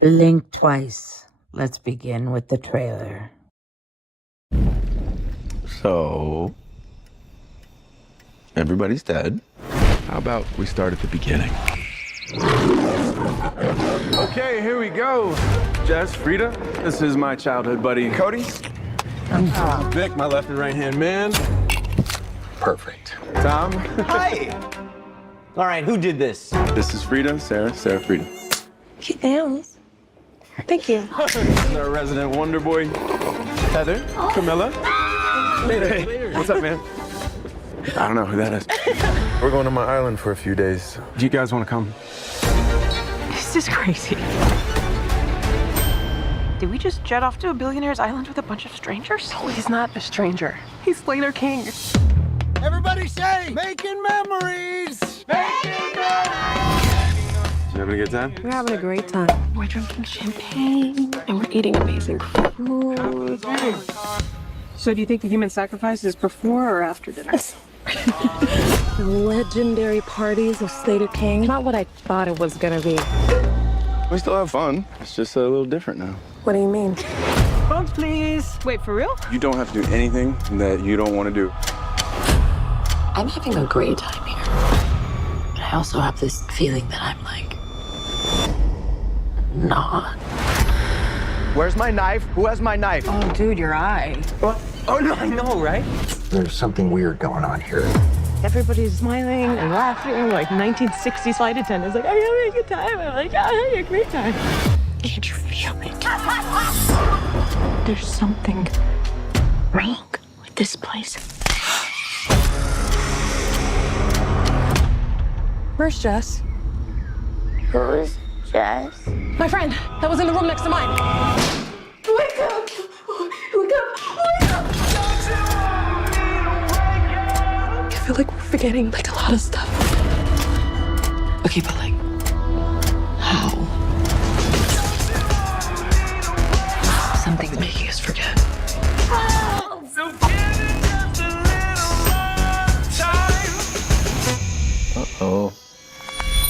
Blink twice. Let's begin with the trailer. So, everybody's dead. How about we start at the beginning? Okay, here we go. Jess, Frida, this is my childhood buddy, Cody. I'm Vic, my left and right hand man. Perfect. Tom. Hi! All right, who did this? This is Frida, Sarah, Frida. Cute nails. Thank you. This is our resident wonder boy, Heather, Camilla. Later. What's up, man? I don't know who that is. We're going to my island for a few days. Do you guys want to come? This is crazy. Did we just jet off to a billionaire's island with a bunch of strangers? No, he's not a stranger. He's Slater King. Everybody say, making memories! Making memories! You having a good time? We're having a great time. We're drinking champagne and we're eating amazing food. So do you think the human sacrifice is before or after dinner? The legendary parties of Slater King. Not what I thought it was gonna be. We still have fun. It's just a little different now. What do you mean? Phones, please. Wait, for real? You don't have to do anything that you don't want to do. I'm having a great time here. But I also have this feeling that I'm like, not. Where's my knife? Who has my knife? Oh, dude, your eye. What? Oh, no, I know, right? There's something weird going on here. Everybody's smiling and laughing like 1960s flight attendants. Like, I'm having a good time. I'm like, I'm having a great time. Can't you feel it? There's something wrong with this place. Where's Jess? Who's Jess? My friend that was in the room next to mine. Wake up! Wake up! Wake up! I feel like we're forgetting like a lot of stuff. Okay, but like, how? Something's making us forget. Uh-oh.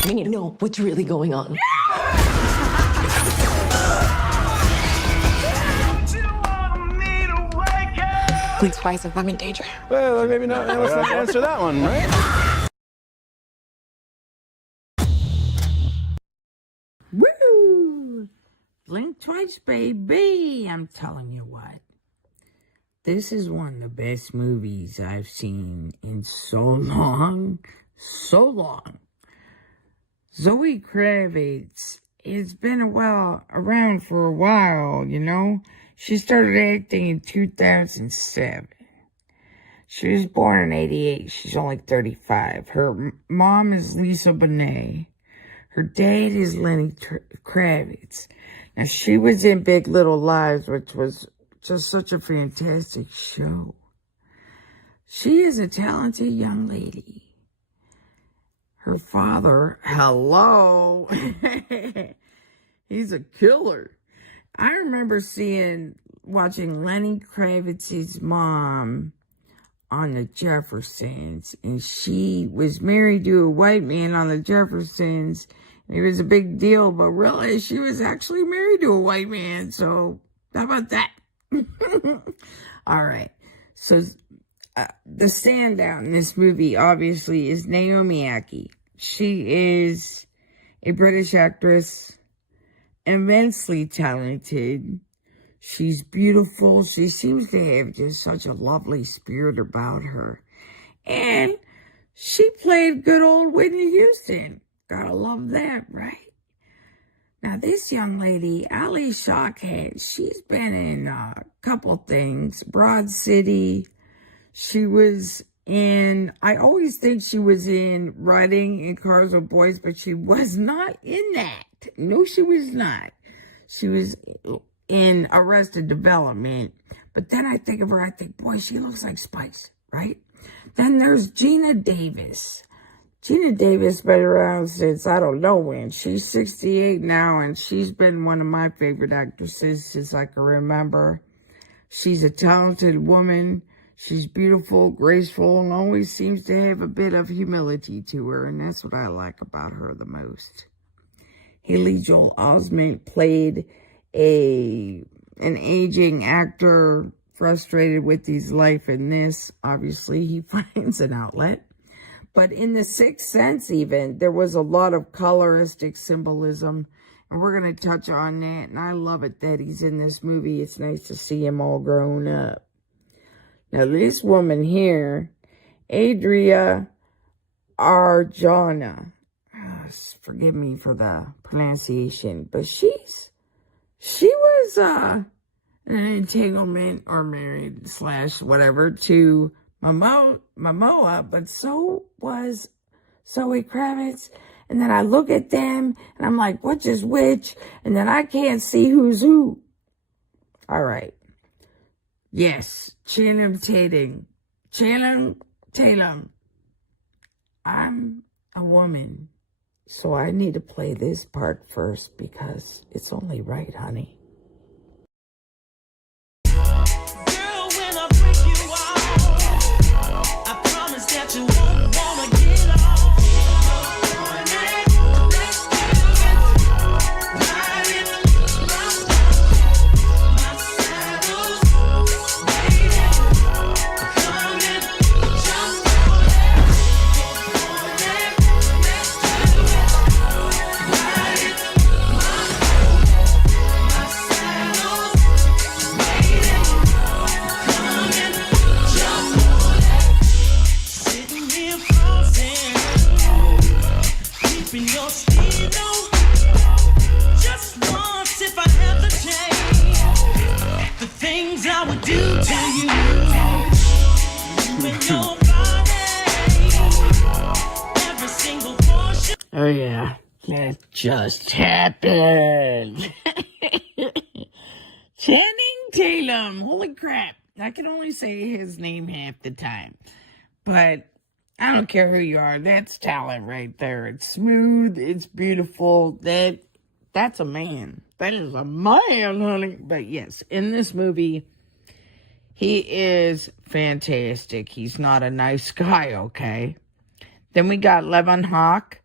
We need to know what's really going on. Please, twice if I'm in danger. Well, maybe not. Let's not answer that one, right? Woo! Blink twice, baby. I'm telling you what. This is one of the best movies I've seen in so long. So long. Zoe Kravitz has been around for a while, you know. She started acting in 2007. She was born in 88. She's only 35. Her mom is Lisa Bonet. Her dad is Lenny Kravitz. Now, she was in Big Little Lies, which was just such a fantastic show. She is a talented young lady. Her father, hello, he's a killer. I remember watching Lenny Kravitz's mom on the Jeffersons, and she was married to a white man on the Jeffersons. It was a big deal, but really, she was actually married to a white man, so how about that? All right, so the standout in this movie, obviously, is Naomi Ackie. She is a British actress, immensely talented. She's beautiful. She seems to have just such a lovely spirit about her. And she played good old Whitney Houston. Gotta love that, right? Now, this young lady, Ali Shockhead, she's been in a couple things. Broad City. She was in, I always think she was in Riding in Cars with Boys, but she was not in that. No, she was not. She was in Arrested Development. But then I think of her, I think, boy, she looks like Spice, right? Then there's Gina Davis. Gina Davis been around since I don't know when. She's 68 now, and she's been one of my favorite actresses since I can remember. She's a talented woman. She's beautiful, graceful, and always seems to have a bit of humility to her, and that's what I like about her the most. Haley Joel Osment played an aging actor frustrated with his life in this. Obviously, he finds an outlet. But in The Sixth Sense even, there was a lot of coloristic symbolism. And we're going to touch on that. And I love it that he's in this movie. It's nice to see him all grown up. Now, this woman here, Adria Arjona. Forgive me for the pronunciation. But she was an entanglement or married / whatever to Momoa. But so was Zoe Kravitz. And then I look at them, and I'm like, which is which? And then I can't see who's who. All right. Yes, Channing Tatum. I'm a woman, so I need to play this part first because it's only right, honey. Girl, when I break you off, I promise that you won't wanna get off. Oh yeah, that just happened. Channing Tatum, holy crap. I can only say his name half the time. But I don't care who you are, that's talent right there. It's smooth, it's beautiful. That's a man. That is a man, honey. But yes, in this movie, he is fantastic. He's not a nice guy, okay? Then we got Levin Hawk.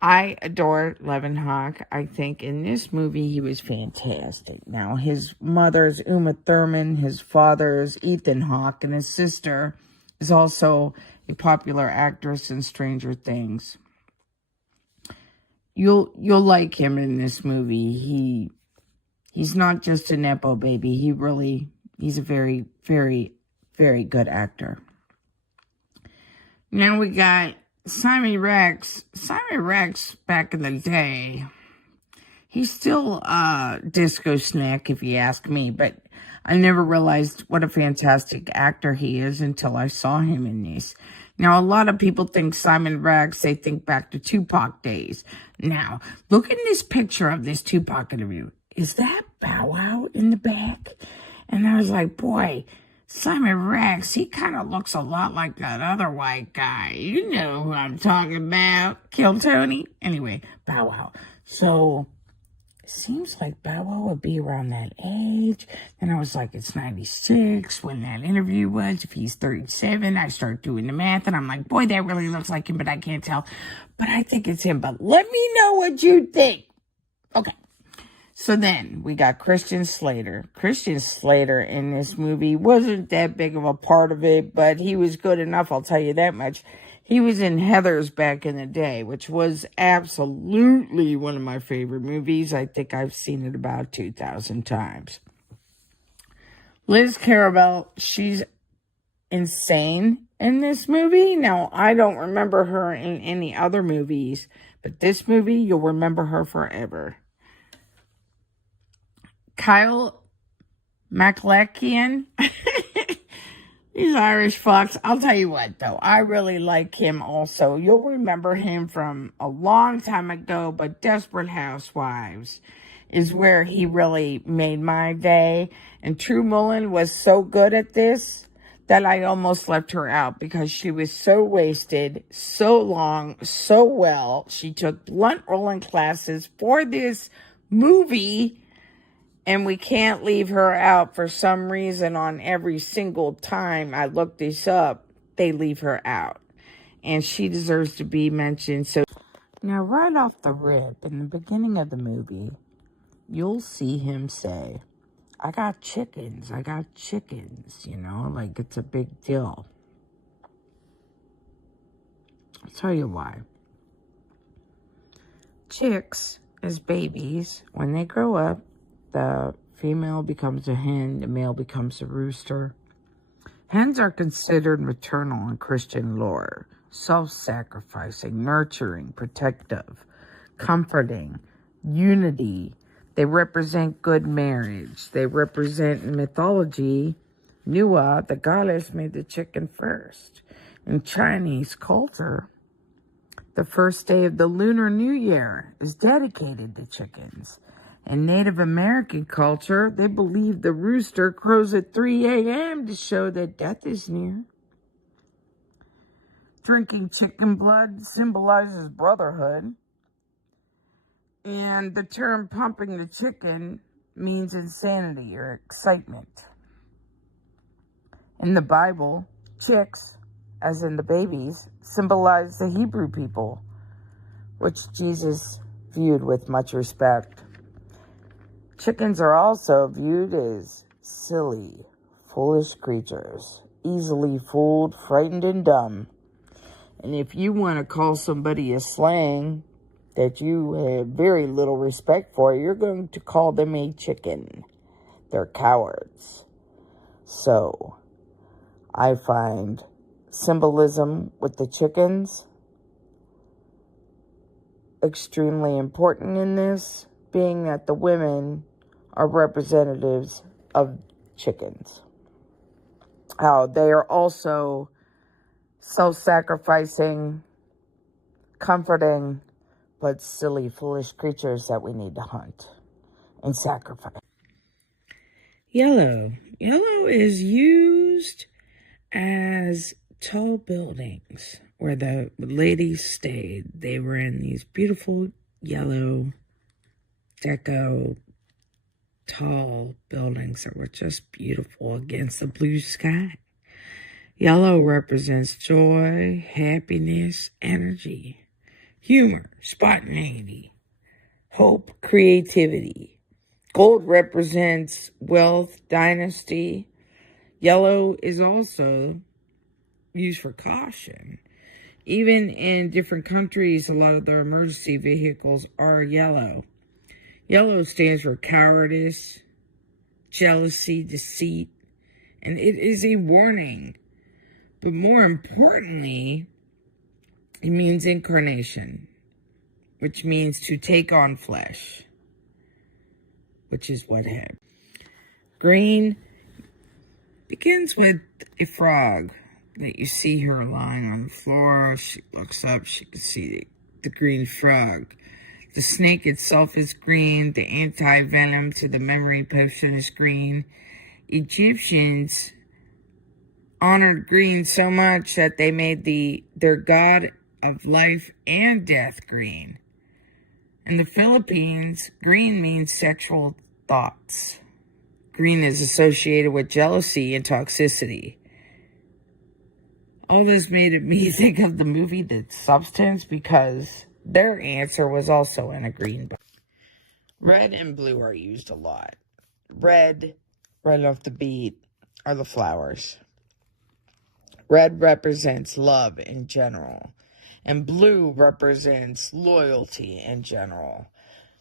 I adore Levin Hawk. I think in this movie, he was fantastic. Now, his mother is Uma Thurman. His father is Ethan Hawke. And his sister is also a popular actress in Stranger Things. You'll like him in this movie. He's not just a Nepo baby. He's a very, very, very good actor. Now we got Simon Rex. Simon Rex, back in the day, he's still a disco snack if you ask me, but I never realized what a fantastic actor he is until I saw him in this. Now, a lot of people think Simon Rex, they think back to Tupac days. Now, look at this picture of this Tupac interview. Is that Bow Wow in the back? And I was like, boy, Simon Rex, he kind of looks a lot like that other white guy. You know who I'm talking about. Kill Tony. Anyway, Bow Wow. So, it seems like Bow Wow would be around that age. And I was like, it's 96 when that interview was. If he's 37, I start doing the math. And I'm like, boy, that really looks like him, but I can't tell. But I think it's him. But let me know what you think. Okay. So then we got Christian Slater. Christian Slater in this movie wasn't that big of a part of it, but he was good enough, I'll tell you that much. He was in Heathers back in the day, which was absolutely one of my favorite movies. I think I've seen it about 2,000 times. Liz Carabell, she's insane in this movie. Now, I don't remember her in any other movies, but this movie, you'll remember her forever. Kyle MacLachlan. He's Irish Fox. I'll tell you what, though. I really like him also. You'll remember him from a long time ago, but Desperate Housewives is where he really made my day. And True Mullen was so good at this that I almost left her out because she was so wasted, so long, so well. She took blunt rolling classes for this movie, and we can't leave her out for some reason. On every single time I look this up, they leave her out. And she deserves to be mentioned. So Now, right off the rip, in the beginning of the movie, you'll see him say, I got chickens, you know, like it's a big deal. I'll tell you why. Chicks, as babies, when they grow up, the female becomes a hen, the male becomes a rooster. Hens are considered maternal in Christian lore, self-sacrificing, nurturing, protective, comforting, unity. They represent good marriage. They represent in mythology, Nua, the goddess, made the chicken first. In Chinese culture, the first day of the Lunar New Year is dedicated to chickens. In Native American culture, they believe the rooster crows at 3 a.m. to show that death is near. Drinking chicken blood symbolizes brotherhood. And the term pumping the chicken means insanity or excitement. In the Bible, chicks, as in the babies, symbolize the Hebrew people, which Jesus viewed with much respect. Chickens are also viewed as silly, foolish creatures, easily fooled, frightened, and dumb. And if you want to call somebody a slang that you have very little respect for, you're going to call them a chicken. They're cowards. So, I find symbolism with the chickens extremely important in this, being that the women are representatives of chickens. How they are also self-sacrificing, comforting, but silly, foolish creatures that we need to hunt and sacrifice. Yellow. Yellow is used as tall buildings where the ladies stayed. They were in these beautiful yellow deco tall buildings that were just beautiful against the blue sky. Yellow represents joy, happiness, energy, humor, spontaneity, hope, creativity. Gold represents wealth, dynasty. Yellow is also used for caution. Even in different countries, a lot of their emergency vehicles are yellow. Yellow stands for cowardice, jealousy, deceit, and it is a warning. But more importantly, it means incarnation, which means to take on flesh, which is what happened. Green begins with a frog that you see her lying on the floor. She looks up, she can see the green frog. The snake itself is green. The anti-venom to the memory potion is green. Egyptians honored green so much that they made their god of life and death green. In the Philippines, green means sexual thoughts. Green is associated with jealousy and toxicity. All this made me think of the movie The Substance because their answer was also in a green box. Red and blue are used a lot. Red, right off the beat, are the flowers. Red represents love in general, and blue represents loyalty in general.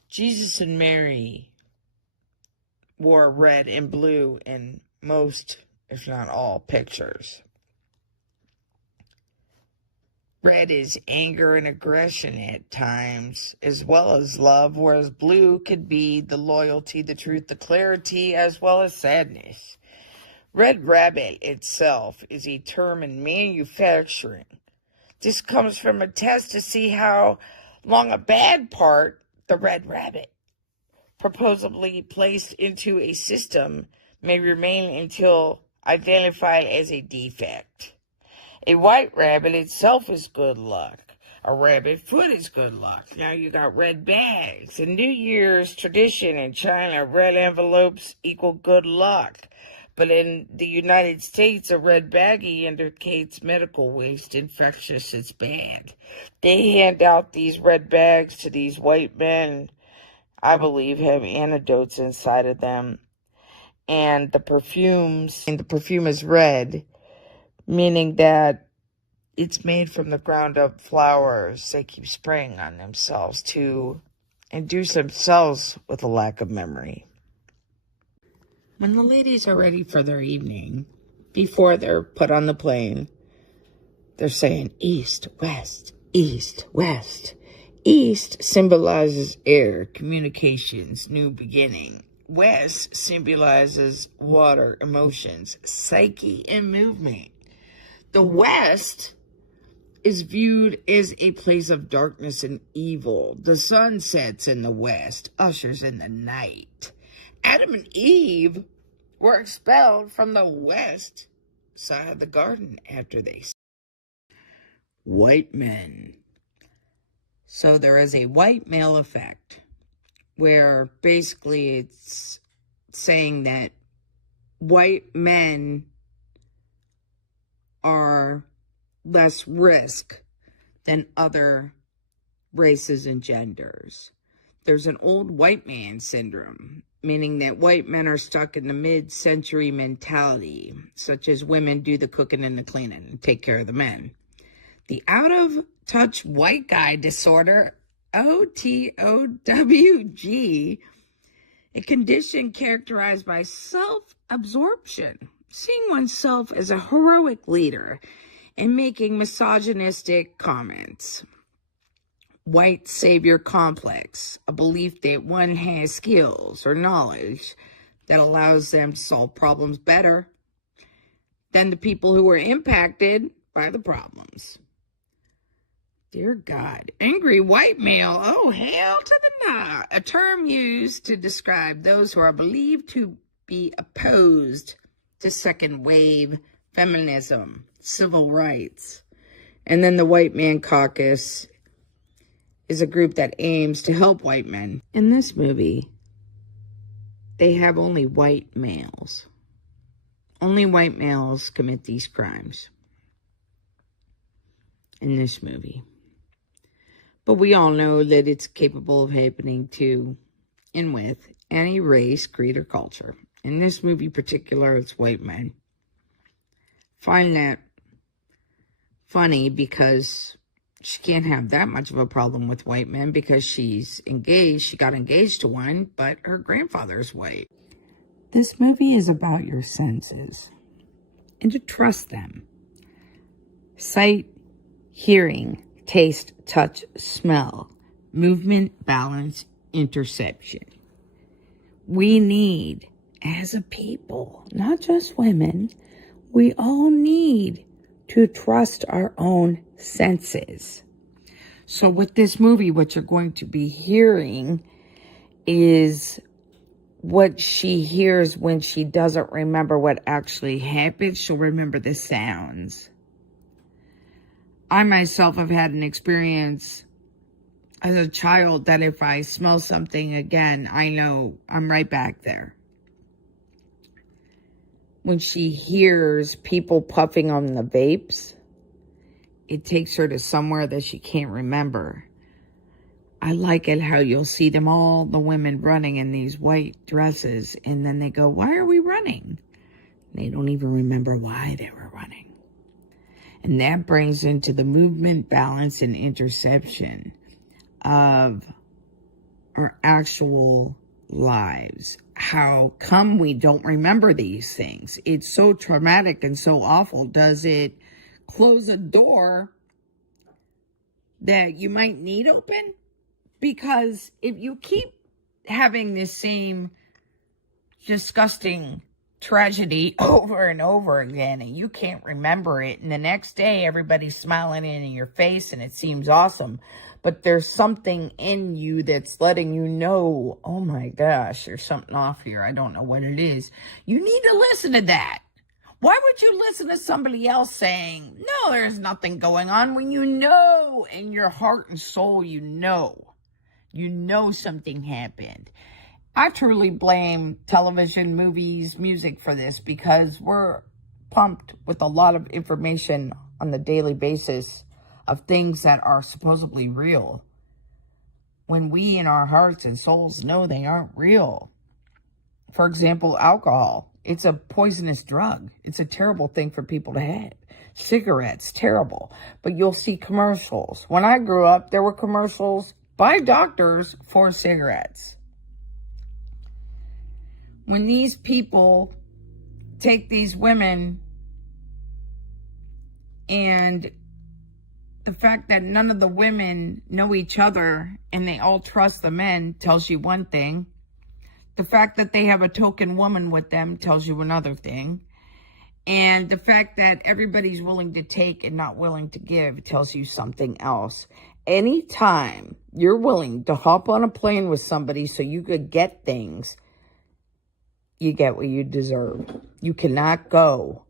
Jesus and Mary wore red and blue in most, if not all, pictures. Red is anger and aggression at times, as well as love, whereas blue could be the loyalty, the truth, the clarity, as well as sadness. Red rabbit itself is a term in manufacturing. This comes from a test to see how long a bad part, the red rabbit, supposedly placed into a system, may remain until identified as a defect. A white rabbit itself is good luck. A rabbit foot is good luck. Now you got red bags. In New Year's tradition in China, red envelopes equal good luck. But in the United States, a red baggie indicates medical waste, infectious, it's bad. They hand out these red bags to these white men, I believe, have antidotes inside of them. And the perfume is red, meaning that it's made from the ground up flowers they keep spraying on themselves to induce themselves with a lack of memory. When the ladies are ready for their evening, before they're put on the plane, they're saying east, west, east, west. East symbolizes air, communications, new beginning. West symbolizes water, emotions, psyche, and movement. The West is viewed as a place of darkness and evil. The sun sets in the west, ushers in the night. Adam and Eve were expelled from the west side of the garden after they white men. So there is a white male effect where basically it's saying that white men are less risk than other races and genders. There's an old white man syndrome, meaning that white men are stuck in the mid-century mentality, such as women do the cooking and the cleaning and take care of the men. The out-of-touch white guy disorder, OTOWG, a condition characterized by self-absorption, seeing oneself as a heroic leader and making misogynistic comments. White savior complex, a belief that one has skills or knowledge that allows them to solve problems better than the people who were impacted by the problems. Dear God, angry white male, oh hell to the nah, a term used to describe those who are believed to be opposed to second wave feminism, civil rights. And then the White Man Caucus is a group that aims to help white men. In this movie, they have only white males. Only white males commit these crimes in this movie. But we all know that it's capable of happening to and with any race, creed, or culture. In this movie particular, it's white men. Find that funny because she can't have that much of a problem with white men because she's engaged. She got engaged to one, but her grandfather's white. This movie is about your senses and to trust them. Sight, hearing, taste, touch, smell, movement, balance, interception. We need, as a people, not just women, we all need to trust our own senses. So with this movie, what you're going to be hearing is what she hears when she doesn't remember what actually happened. She'll remember the sounds. I myself have had an experience as a child that if I smell something again, I know I'm right back there. When she hears people puffing on the vapes, it takes her to somewhere that she can't remember. I like it how you'll see them all, the women running in these white dresses, and then they go, why are we running? They don't even remember why they were running. And that brings into the movement, balance, and interception of our actual lives. How come we don't remember these things? It's so traumatic and so awful. Does it close a door that you might need open? Because if you keep having this same disgusting tragedy over and over again and you can't remember it, and the next day everybody's smiling in your face and it seems awesome, but there's something in you that's letting you know, oh my gosh, there's something off here. I don't know what it is. You need to listen to that. Why would you listen to somebody else saying, no, there's nothing going on, when you know in your heart and soul, you know something happened. I truly blame television, movies, music for this because we're pumped with a lot of information on the daily basis of things that are supposedly real, when we in our hearts and souls know they aren't real. For example, alcohol. It's a poisonous drug. It's a terrible thing for people to have. Cigarettes, terrible. But you'll see commercials. When I grew up, there were commercials by doctors for cigarettes. When these people take these women, and the fact that none of the women know each other and they all trust the men tells you one thing. The fact that they have a token woman with them tells you another thing. And the fact that everybody's willing to take and not willing to give tells you something else. Anytime you're willing to hop on a plane with somebody so you could get things, you get what you deserve. You cannot go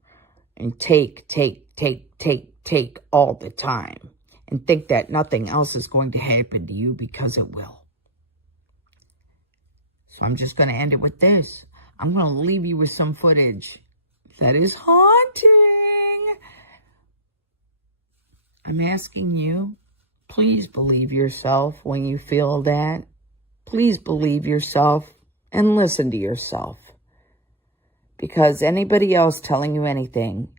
and take all the time and think that nothing else is going to happen to you, because it will. So I'm just going to end it with this. I'm going to leave you with some footage that is haunting. I'm asking you, please believe yourself when you feel that. Please believe yourself and listen to yourself. Because anybody else telling you anything,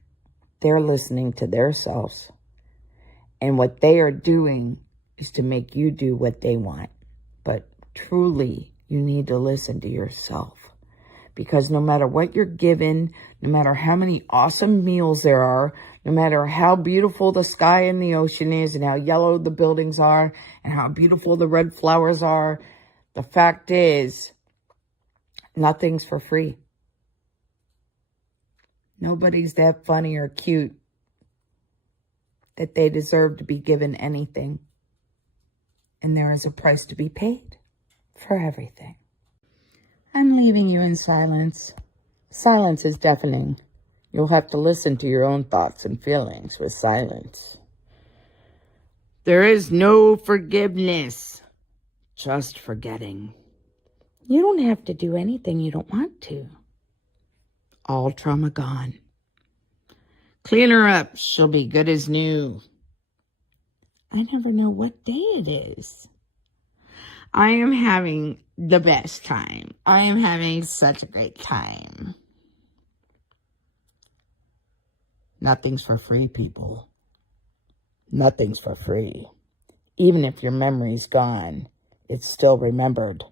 they're listening to themselves. And what they are doing is to make you do what they want. But truly, you need to listen to yourself. Because no matter what you're given, no matter how many awesome meals there are, no matter how beautiful the sky and the ocean is, and how yellow the buildings are, and how beautiful the red flowers are, the fact is, nothing's for free. Nobody's that funny or cute that they deserve to be given anything. And there is a price to be paid for everything. I'm leaving you in silence. Silence is deafening. You'll have to listen to your own thoughts and feelings with silence. There is no forgiveness, just forgetting. You don't have to do anything you don't want to. All trauma gone. Clean her up. She'll be good as new. I never know what day it is. I am having the best time. I am having such a great time. Nothing's for free, people. Nothing's for free. Even if your memory's gone, it's still remembered.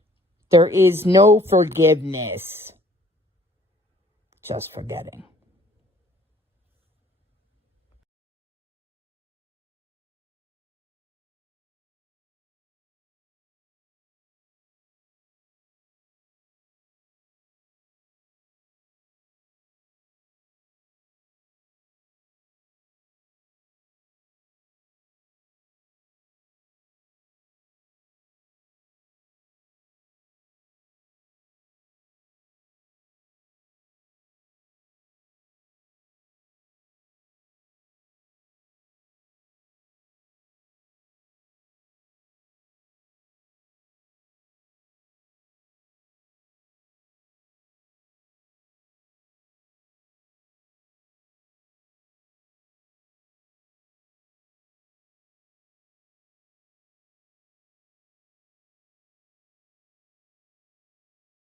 There is no forgiveness. Just forgetting.